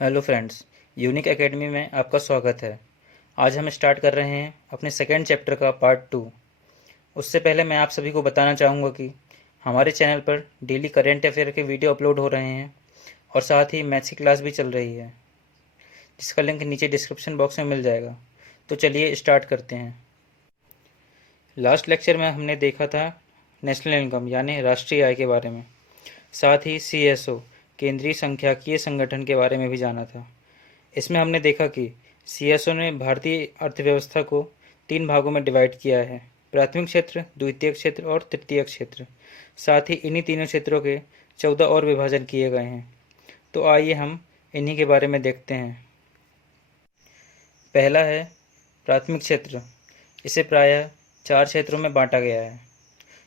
Hello friends, unique academy में आपका स्वागत है। आज हम स्टार्ट कर रहे हैं अपने सेकेंड चैप्टर का पार्ट 2। उससे पहले मैं आप सभी को बताना चाहूँगा कि हमारे चैनल पर डेली करेंट अफेयर के वीडियो अपलोड हो रहे हैं और साथ ही मैथ्स की क्लास भी चल रही है, जिसका लिंक नीचे डिस्क्रिप्शन बॉक्स में मिल जाएगा। तो चलिए स्टार्ट करते हैं। लास्ट लेक्चर में हमने देखा था नेशनल इनकम यानी राष्ट्रीय आय के बारे में, साथ ही CSO केंद्रीय सांख्यिकीय संगठन के बारे में भी जाना था। इसमें हमने देखा कि CSO ने भारतीय अर्थव्यवस्था को 3 भागों में डिवाइड किया है: प्राथमिक क्षेत्र, द्वितीयक क्षेत्र और तृतीयक क्षेत्र। साथ ही इन्हीं तीनों क्षेत्रों के 14 और विभाजन किए गए हैं। तो आइए हम इन्हीं के बारे में देखते हैं। पहला है प्राथमिक क्षेत्र। इसे प्रायः 4 क्षेत्रों में बांटा गया है,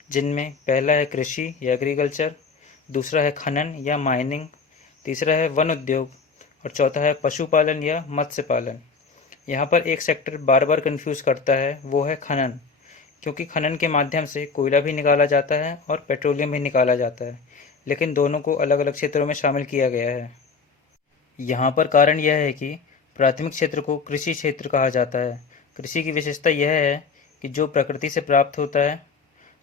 जिनमें पहला है कृषि या एग्रीकल्चर, दूसरा है खनन या माइनिंग, तीसरा है वन उद्योग और चौथा है पशुपालन या मत्स्य पालन। यहाँ पर एक सेक्टर बार बार कंफ्यूज करता है, वो है खनन, क्योंकि खनन के माध्यम से कोयला भी निकाला जाता है और पेट्रोलियम भी निकाला जाता है, लेकिन दोनों को अलग अलग क्षेत्रों में शामिल किया गया है। यहाँ पर कारण यह है कि प्राथमिक क्षेत्र को कृषि क्षेत्र कहा जाता है। कृषि की विशेषता यह है कि जो प्रकृति से प्राप्त होता है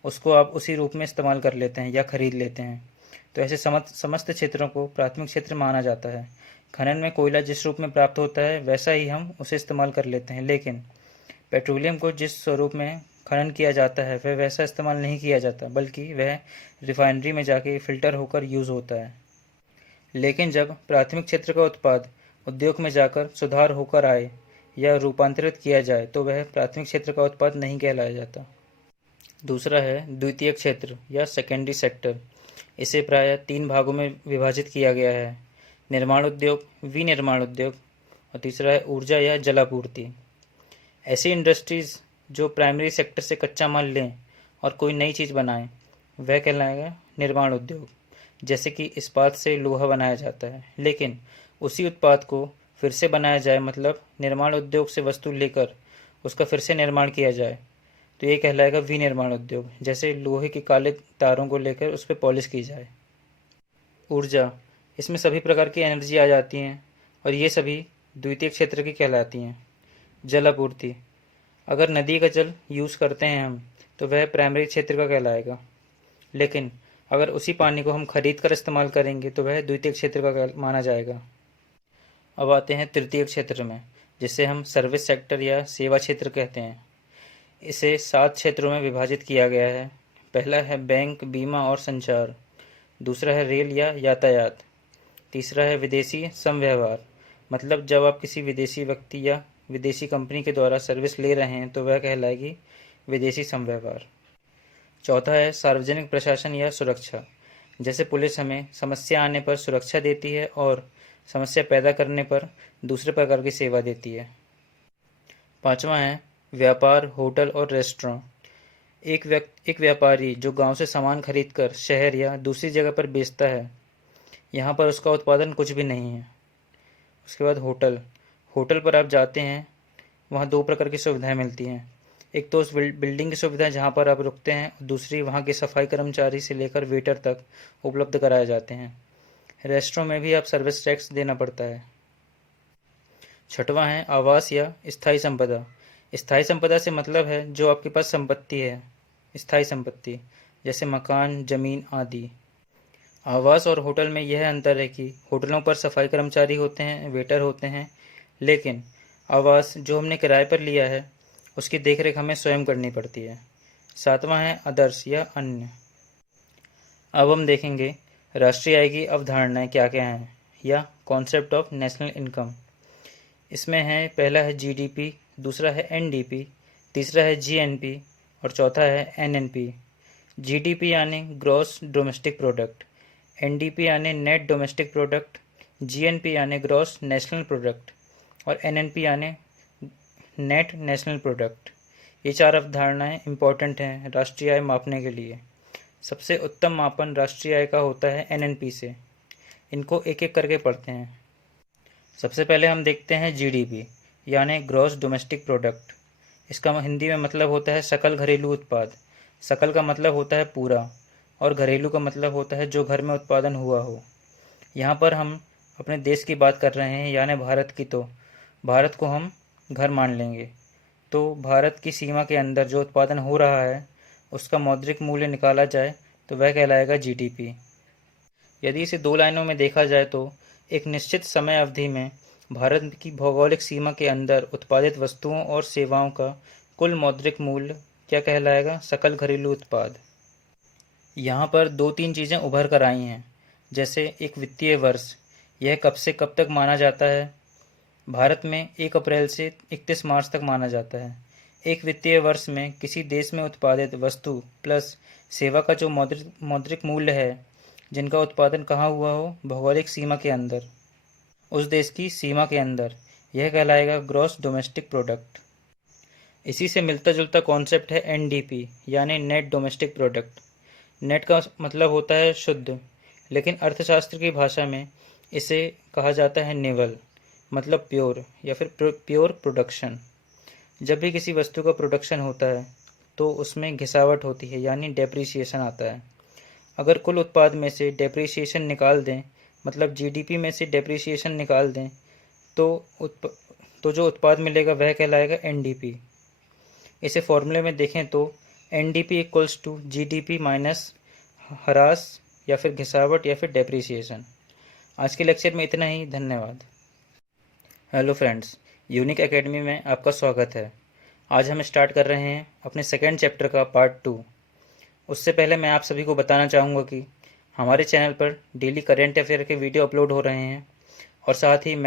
उसको आप उसी रूप में इस्तेमाल कर लेते हैं या खरीद लेते हैं। तो ऐसे समस्त क्षेत्रों को प्राथमिक क्षेत्र माना जाता है। खनन में कोयला जिस रूप में प्राप्त होता है वैसा ही हम उसे इस्तेमाल कर लेते हैं, लेकिन पेट्रोलियम को जिस स्वरूप में खनन किया जाता है वह वैसा इस्तेमाल नहीं किया जाता, बल्कि वह रिफाइनरी में जाके फ़िल्टर होकर यूज़ होता है। लेकिन जब प्राथमिक क्षेत्र का उत्पाद उद्योग में जाकर सुधार होकर आए या रूपांतरित किया जाए तो वह प्राथमिक क्षेत्र का उत्पाद नहीं कहलाया जाता। दूसरा है द्वितीयक क्षेत्र या सेकेंडरी सेक्टर। इसे प्रायः 3 भागों में विभाजित किया गया है: निर्माण उद्योग, विनिर्माण उद्योग और तीसरा है ऊर्जा या जलापूर्ति। ऐसी इंडस्ट्रीज़ जो प्राइमरी सेक्टर से कच्चा माल लें और कोई नई चीज़ बनाएं वह कहलाएगा निर्माण उद्योग। जैसे कि इस्पात से लोहा बनाया जाता है, लेकिन उसी उत्पाद को फिर से बनाया जाए, मतलब निर्माण उद्योग से वस्तु लेकर उसका फिर से निर्माण किया जाए, तो ये कहलाएगा विनिर्माण उद्योग। जैसे लोहे के काले तारों को लेकर उस पर पॉलिश की जाए। ऊर्जा, इसमें सभी प्रकार की एनर्जी आ जाती हैं और ये सभी द्वितीय क्षेत्र की कहलाती हैं। जल आपूर्ति, अगर नदी का जल यूज़ करते हैं हम तो वह प्राइमरी क्षेत्र का कहलाएगा, लेकिन अगर उसी पानी को हम खरीद कर इस्तेमाल करेंगे तो वह द्वितीय क्षेत्र का माना जाएगा। अब आते हैं तृतीय क्षेत्र में, जिसे हम सर्विस सेक्टर या सेवा क्षेत्र कहते हैं। इसे 7 क्षेत्रों में विभाजित किया गया है। पहला है बैंक, बीमा और संचार, दूसरा है रेल या यातायात, तीसरा है विदेशी समव्यवहार, मतलब जब आप किसी विदेशी व्यक्ति या विदेशी कंपनी के द्वारा सर्विस ले रहे हैं तो वह कहलाएगी विदेशी समव्यवहार। चौथा है सार्वजनिक प्रशासन या सुरक्षा, जैसे पुलिस हमें समस्या आने पर सुरक्षा देती है और समस्या पैदा करने पर दूसरे प्रकार की सेवा देती है। पाँचवा है व्यापार, होटल और रेस्टोरेंट। एक व्यापारी जो गांव से सामान खरीदकर शहर या दूसरी जगह पर बेचता है, यहाँ पर उसका उत्पादन कुछ भी नहीं है। उसके बाद होटल पर आप जाते हैं, वहाँ 2 प्रकार की सुविधाएं मिलती हैं। एक तो उस बिल्डिंग की सुविधा जहाँ पर आप रुकते हैं, दूसरी वहाँ के सफाई कर्मचारी से लेकर वेटर तक उपलब्ध कराए जाते हैं। रेस्टोरेंट में भी आप सर्विस टैक्स देना पड़ता है। छठवां है आवास या स्थायी संपदा। स्थायी संपदा से मतलब है जो आपके पास संपत्ति है, स्थायी संपत्ति, जैसे मकान, जमीन आदि। आवास और होटल में यह अंतर है कि होटलों पर सफाई कर्मचारी होते हैं, वेटर होते हैं, लेकिन आवास जो हमने किराए पर लिया है उसकी देखरेख हमें स्वयं करनी पड़ती है। सातवां है अदर्स या अन्य। अब हम देखेंगे राष्ट्रीय आय की अवधारणाएं क्या क्या हैं या कॉन्सेप्ट ऑफ नेशनल इनकम। इसमें है पहला है GDP, दूसरा है NDP, तीसरा है GNP और चौथा है NNP। GDP यानी ग्रॉस डोमेस्टिक प्रोडक्ट, NDP यानी नेट डोमेस्टिक प्रोडक्ट, GNP यानी ग्रॉस नेशनल प्रोडक्ट और NNP यानी नेट नेशनल प्रोडक्ट। ये 4 अवधारणाएं इम्पॉर्टेंट हैं राष्ट्रीय आय मापने के लिए। सबसे उत्तम मापन राष्ट्रीय आय का होता है NNP से। इनको एक एक करके पढ़ते हैं। सबसे पहले हम देखते हैं GDP यानी ग्रॉस डोमेस्टिक प्रोडक्ट। इसका हिंदी में मतलब होता है सकल घरेलू उत्पाद। सकल का मतलब होता है पूरा और घरेलू का मतलब होता है जो घर में उत्पादन हुआ हो। यहाँ पर हम अपने देश की बात कर रहे हैं यानी भारत की, तो भारत को हम घर मान लेंगे। तो भारत की सीमा के अंदर जो उत्पादन हो रहा है उसका मौद्रिक मूल्य निकाला जाए तो वह कहलाएगा जीडीपी। यदि इसे दो लाइनों में देखा जाए तो एक निश्चित समय अवधि में भारत की भौगोलिक सीमा के अंदर उत्पादित वस्तुओं और सेवाओं का कुल मौद्रिक मूल्य क्या कहलाएगा? सकल घरेलू उत्पाद। यहाँ पर दो तीन चीज़ें उभर कर आई हैं, जैसे एक वित्तीय वर्ष, यह कब से कब तक माना जाता है? भारत में 1 अप्रैल से 31 मार्च तक माना जाता है। एक वित्तीय वर्ष में किसी देश में उत्पादित वस्तु प्लस सेवा का जो मौद्रिक मूल्य है, जिनका उत्पादन कहाँ हुआ हो? भौगोलिक सीमा के अंदर, उस देश की सीमा के अंदर, यह कहलाएगा ग्रॉस डोमेस्टिक प्रोडक्ट। इसी से मिलता जुलता कॉन्सेप्ट है एनडीपी यानी नेट डोमेस्टिक प्रोडक्ट। नेट का मतलब होता है शुद्ध, लेकिन अर्थशास्त्र की भाषा में इसे कहा जाता है निवल, मतलब प्योर या फिर प्योर प्रोडक्शन। जब भी किसी वस्तु का प्रोडक्शन होता है तो उसमें घिसावट होती है यानी डेप्रिसिएशन आता है। अगर कुल उत्पाद में से डेप्रिसिएशन निकाल दें, मतलब जीडीपी में से डेप्रिसिएशन निकाल दें, तो जो उत्पाद मिलेगा वह कहलाएगा एनडीपी। इसे फॉर्मूले में देखें तो NDP equals to GDP minus ह्रास या फिर घिसावट या फिर डेप्रिसिएशन। आज के लेक्चर में इतना ही। धन्यवाद। हेलो फ्रेंड्स, यूनिक एकेडमी में आपका स्वागत है। आज हम स्टार्ट कर रहे हैं अपने सेकेंड चैप्टर का पार्ट 2। उससे पहले मैं आप सभी को बताना चाहूँगा कि हमारे चैनल पर डेली करेंट अफेयर के वीडियो अपलोड हो रहे हैं और साथ ही